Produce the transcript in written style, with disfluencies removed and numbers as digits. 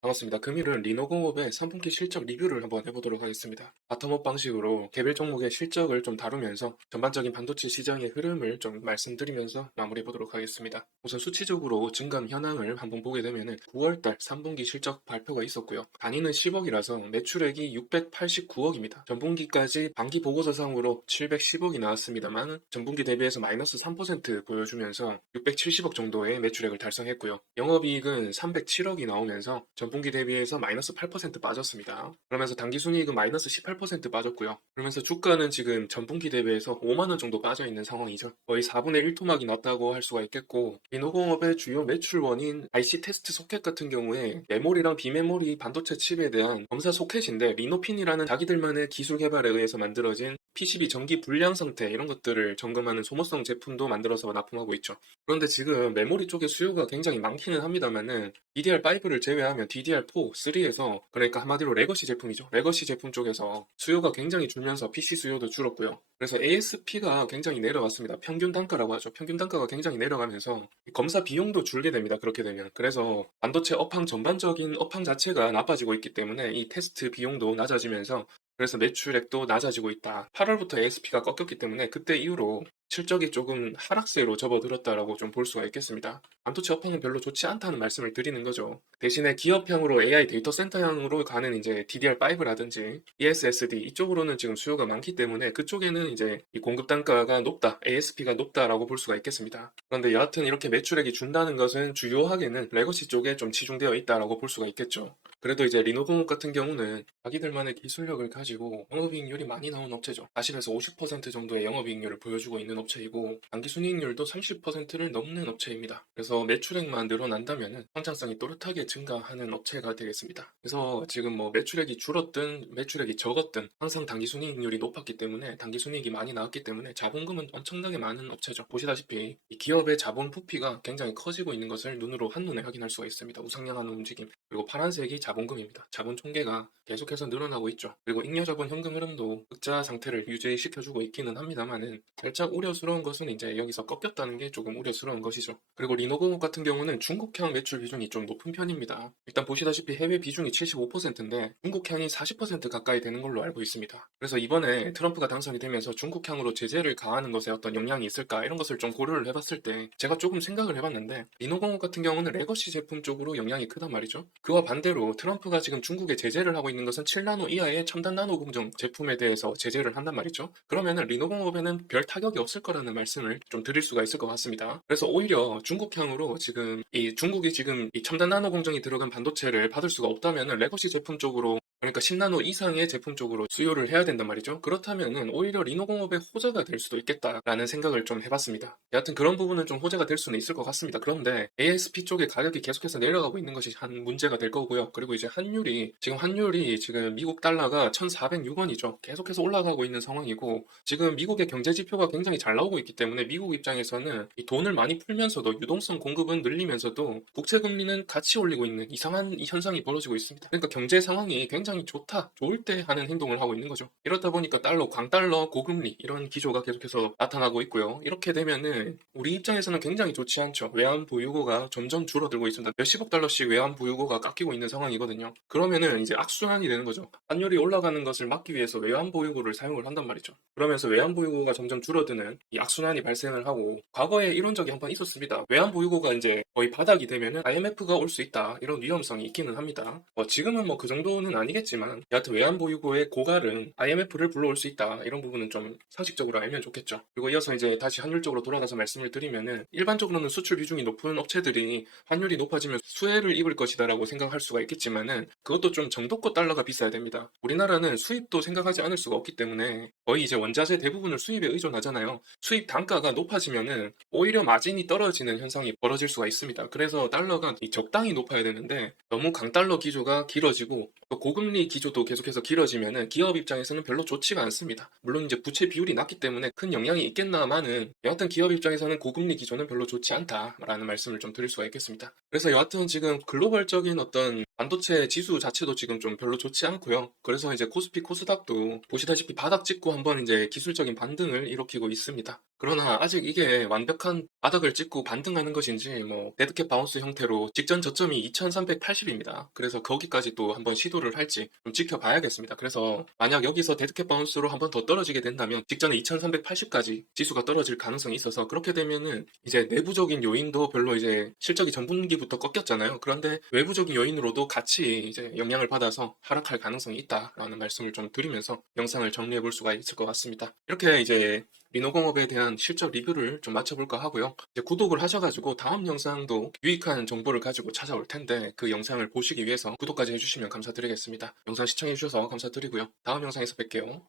반갑습니다. 금일은 리노공업의 3분기 실적 리뷰를 한번 해보도록 하겠습니다. 바텀업 방식으로 개별 종목의 실적을 좀 다루면서 전반적인 반도체 시장의 흐름을 좀 말씀드리면서 마무리해 보도록 하겠습니다. 우선 수치적으로 증감 현황을 한번 보게 되면은 9월달 3분기 실적 발표가 있었고요. 단위는 10억이라서 매출액이 689억입니다. 전분기까지 반기 보고서상으로 710억이 나왔습니다만 전분기 대비해서 마이너스 3% 보여주면서 670억 정도의 매출액을 달성했고요. 영업이익은 307억이 나오면서 전분기 대비해서 마이너스 8% 빠졌습니다. 그러면서 당기순이익은 마이너스 18% 빠졌고요. 그러면서 주가는 지금 전분기 대비해서 5만원 정도 빠져있는 상황이죠. 거의 4분의 1 토막이 났다고 할 수가 있겠고, 리노공업의 주요 매출원인 IC 테스트 소켓 같은 경우에 메모리랑 비메모리 반도체 칩에 대한 검사 소켓인데, 리노핀이라는 자기들만의 기술 개발에 의해서 만들어진 PCB 전기 불량 상태 이런 것들을 점검하는 소모성 제품도 만들어서 납품하고 있죠. 그런데 지금 메모리 쪽에 수요가 굉장히 많기는 합니다만은 DDR5를 제외하면 DDR4, 3에서 그러니까 한마디로 레거시 제품이죠. 레거시 제품 쪽에서 수요가 굉장히 줄면서 PC 수요도 줄었고요. 그래서 ASP가 굉장히 내려갔습니다. 평균 단가라고 하죠. 평균 단가가 굉장히 내려가면서 검사 비용도 줄게 됩니다. 그렇게 되면. 그래서 반도체 업황 전반적인 업황 자체가 나빠지고 있기 때문에 이 테스트 비용도 낮아지면서 그래서 매출액도 낮아지고 있다. 8월부터 ASP가 꺾였기 때문에 그때 이후로 실적이 조금 하락세로 접어들었다라고 좀 볼 수가 있겠습니다. 반도체 업황은 별로 좋지 않다는 말씀을 드리는 거죠. 대신에 기업향으로 AI 데이터 센터향으로 가는 이제 DDR5라든지 ESSD 이쪽으로는 지금 수요가 많기 때문에 그쪽에는 이제 이 공급 단가가 높다, ASP가 높다라고 볼 수가 있겠습니다. 그런데 여하튼 이렇게 매출액이 준다는 것은 주요하게는 레거시 쪽에 좀 치중되어 있다라고 볼 수가 있겠죠. 그래도 이제 리노공업 같은 경우는 자기들만의 기술력을 가지고 영업이익률이 많이 나온 업체죠. 40에서 50% 정도의 영업이익률을 보여주고 있는 업체이고 당기순이익률도 30%를 넘는 업체입니다. 그래서 매출액만 늘어난다면 성장성이 또렷하게 증가하는 업체가 되겠습니다. 그래서 지금 뭐 매출액이 줄었든 매출액이 적었든 항상 당기순이익률이 높았기 때문에 당기순이익이 많이 나왔기 때문에 자본금은 엄청나게 많은 업체죠. 보시다시피 이 기업의 자본 부피가 굉장히 커지고 있는 것을 눈으로 한눈에 확인할 수가 있습니다. 우상향하는 움직임. 그리고 파란색이 자본금입니다. 자본 총계가 계속해서 늘어나고 있죠. 그리고 잉여자본 현금 흐름도 흑자 상태를 유지시켜주고 있기는 합니다만은 살짝 우려스러운 것은 이제 여기서 꺾였다는 게 조금 우려스러운 것이죠. 그리고 리노공업 같은 경우는 중국향 매출 비중이 좀 높은 편입니다. 일단 보시다시피 해외 비중이 75%인데 중국향이 40% 가까이 되는 걸로 알고 있습니다. 그래서 이번에 트럼프가 당선이 되면서 중국향으로 제재를 가하는 것에 어떤 영향이 있을까 이런 것을 좀 고려를 해봤을 때 제가 조금 생각을 해봤는데 리노공업 같은 경우는 레거시 제품 쪽으로 영향이 크단 말이죠. 그와 반대로 트럼프가 지금 중국에 제재를 하고 있는 것은 7나노 이하의 첨단 나노 공정 제품에 대해서 제재를 한단 말이죠. 그러면은 리노공업에는 별 타격이 없을 거라는 말씀을 좀 드릴 수가 있을 것 같습니다. 그래서 오히려 중국향으로 지금 이 중국이 지금 이 첨단 나노 공정이 들어간 반도체를 받을 수가 없다면은 레거시 제품 쪽으로 그러니까 10나노 이상의 제품 쪽으로 수요를 해야 된단 말이죠. 그렇다면은 오히려 리노공업의 호재가 될 수도 있겠다라는 생각을 좀 해봤습니다. 여하튼 그런 부분은 좀 호재가 될 수는 있을 것 같습니다. 그런데 ASP 쪽의 가격이 계속해서 내려가고 있는 것이 한 문제가 될 거고요. 그리고 이제 환율이 지금 미국 달러가 1,406원이죠. 계속해서 올라가고 있는 상황이고 지금 미국의 경제 지표가 굉장히 잘 나오고 있기 때문에 미국 입장에서는 이 돈을 많이 풀면서도 유동성 공급은 늘리면서도 국채 금리는 같이 올리고 있는 이상한 이 현상이 벌어지고 있습니다. 그러니까 경제 상황이 굉장히 좋을 때 하는 행동을 하고 있는 거죠. 이렇다 보니까 강달러, 고금리 이런 기조가 계속해서 나타나고 있고요. 이렇게 되면은 우리 입장에서는 굉장히 좋지 않죠. 외환 보유고가 점점 줄어들고 있습니다. 몇십억 달러씩 외환 보유고가 깎이고 있는 상황이거든요. 그러면은 이제 악순환이 되는 거죠. 환율이 올라가는 것을 막기 위해서 외환 보유고를 사용을 한단 말이죠. 그러면서 외환 보유고가 점점 줄어드는 이 악순환이 발생을 하고 과거에 이런 적이 한 번 있었습니다. 외환 보유고가 이제 거의 바닥이 되면은 IMF가 올 수 있다 이런 위험성이 있기는 합니다. 지금은 뭐 그 정도는 아니겠지만 여하튼 외환 보유고의 고갈은 IMF를 불러올 수 있다 이런 부분은 좀 상식적으로 알면 좋겠죠. 그리고 이어서 이제 다시 환율 쪽으로 돌아가서 말씀을 드리면은 일반적으로는 수출 비중이 높은 업체들이 환율이 높아지면 수혜를 입을 것이다라고 생각할 수가 있겠지만은 그것도 좀 정도껏 달러가 비싸야 됩니다. 우리나라는 수입도 생각하지 않을 수가 없기 때문에 거의 이제 원자재 대부분을 수입에 의존하잖아요. 수입 단가가 높아지면은 오히려 마진이 떨어지는 현상이 벌어질 수가 있습니다. 그래서 달러가 적당히 높아야 되는데 너무 강달러 기조가 길어지고 또 고금리 고금리 기조도 계속해서 길어지면은 기업 입장에서는 별로 좋지가 않습니다. 물론 이제 부채 비율이 낮기 때문에 큰 영향이 있겠나마는 여하튼 기업 입장에서는 고금리 기조는 별로 좋지 않다라는 말씀을 좀 드릴 수가 있겠습니다. 그래서 여하튼 지금 글로벌적인 어떤 반도체 지수 자체도 지금 좀 별로 좋지 않고요. 그래서 이제 코스피, 코스닥도 보시다시피 바닥 찍고 한번 이제 기술적인 반등을 일으키고 있습니다. 그러나 아직 이게 완벽한 바닥을 찍고 반등하는 것인지 뭐 데드캣 바운스 형태로 직전 저점이 2380입니다. 그래서 거기까지 또 한번 시도를 할지 좀 지켜봐야겠습니다. 그래서 만약 여기서 데드캣 바운스로 한번 더 떨어지게 된다면 직전에 2380까지 지수가 떨어질 가능성이 있어서 그렇게 되면은 이제 내부적인 요인도 별로 이제 실적이 전분기부터 꺾였잖아요. 그런데 외부적인 요인으로도 같이 이제 영향을 받아서 하락할 가능성이 있다라는 말씀을 좀 드리면서 영상을 정리해 볼 수가 있을 것 같습니다. 이렇게 이제 리노공업에 대한 실적 리뷰를 좀 마쳐볼까 하고요. 이제 구독을 하셔가지고 다음 영상도 유익한 정보를 가지고 찾아올 텐데 그 영상을 보시기 위해서 구독까지 해주시면 감사드리겠습니다. 영상 시청해주셔서 감사드리고요. 다음 영상에서 뵐게요.